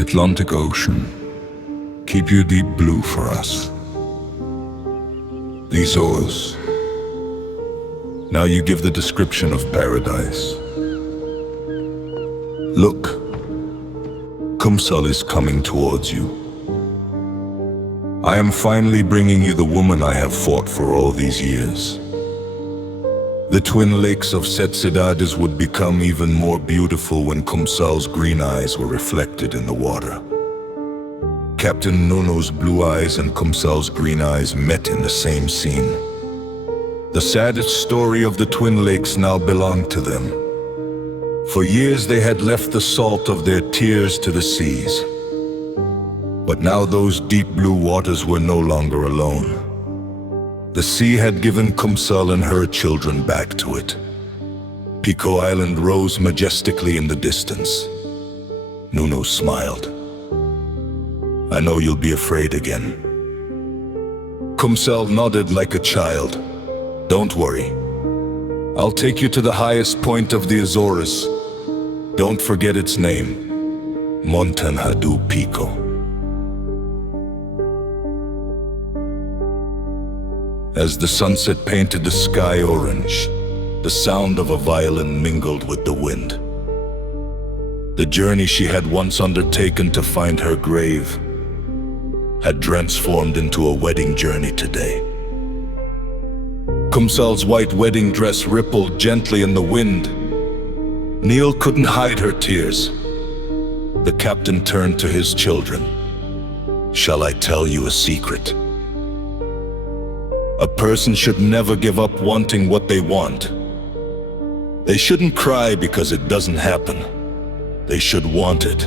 Atlantic Ocean, keep your deep blue for us. These oars. Now you give the description of paradise. Look, Kumsal is coming towards you. I am finally bringing you the woman I have fought for all these years. The twin lakes of Setsidades would become even more beautiful when Kumsal's green eyes were reflected in the water. Captain Nuno's blue eyes and Kumsal's green eyes met in the same scene. The saddest story of the twin lakes now belonged to them. For years they had left the salt of their tears to the seas. But now those deep blue waters were no longer alone. The sea had given Kumsal and her children back to it. Pico Island rose majestically in the distance. Nuno smiled. I know you'll be afraid again. Kumsal nodded like a child. Don't worry. I'll take you to the highest point of the Azores. Don't forget its name. Montan Hadu Pico. As the sunset painted the sky orange, the sound of a violin mingled with the wind. The journey she had once undertaken to find her grave had transformed into a wedding journey today. Kumsal's white wedding dress rippled gently in the wind. Neil couldn't hide her tears. The captain turned to his children. Shall I tell you a secret? A person should never give up wanting what they want. They shouldn't cry because it doesn't happen. They should want it.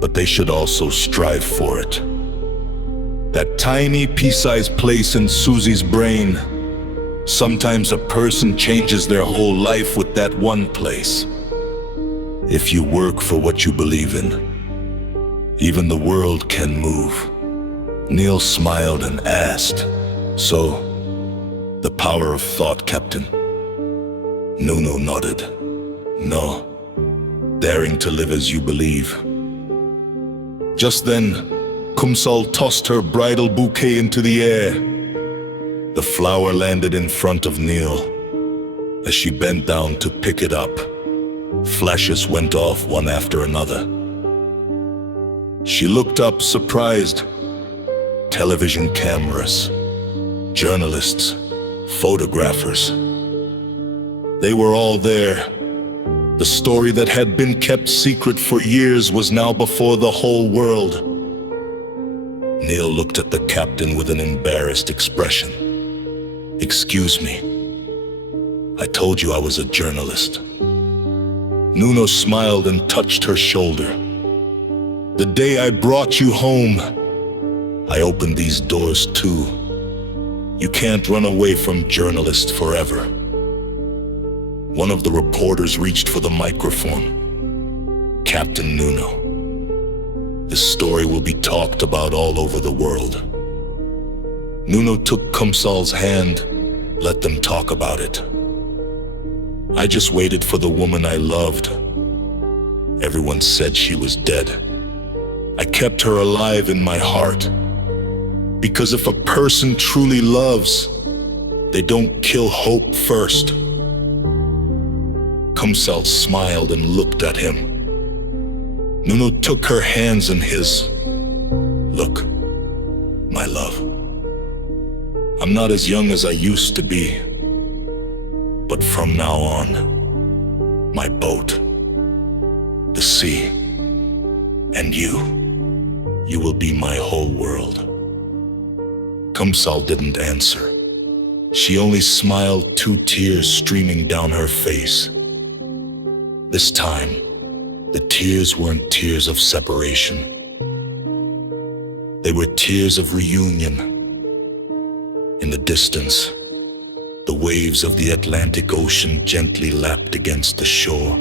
But they should also strive for it. That tiny pea-sized place in Susie's brain. Sometimes a person changes their whole life with that one place. If you work for what you believe in, even the world can move. Neil smiled and asked, so, the power of thought, Captain? Nuno nodded. No, daring to live as you believe. Just then, Kumsal tossed her bridal bouquet into the air. The flower landed in front of Neil. As she bent down to pick it up, flashes went off one after another. She looked up surprised. Television cameras, journalists, photographers. They were all there. The story that had been kept secret for years was now before the whole world. Neil looked at the captain with an embarrassed expression. Excuse me. I told you I was a journalist. Nuno smiled and touched her shoulder. The day I brought you home, I opened these doors too. You can't run away from journalists forever. One of the reporters reached for the microphone. Captain Nuno. This story will be talked about all over the world. Nuno took Kumsal's hand, let them talk about it. I just waited for the woman I loved. Everyone said she was dead. I kept her alive in my heart. Because if a person truly loves, they don't kill hope first. Kumsal smiled and looked at him. Nuno took her hands in his. Look, my love. I'm not as young as I used to be. But from now on, my boat, the sea, and you will be my whole world. Kumsal didn't answer. She only smiled, 2 tears streaming down her face. This time, the tears weren't tears of separation. They were tears of reunion. In the distance, the waves of the Atlantic Ocean gently lapped against the shore,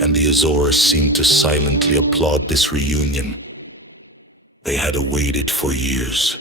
and the Azores seemed to silently applaud this reunion they had awaited for years.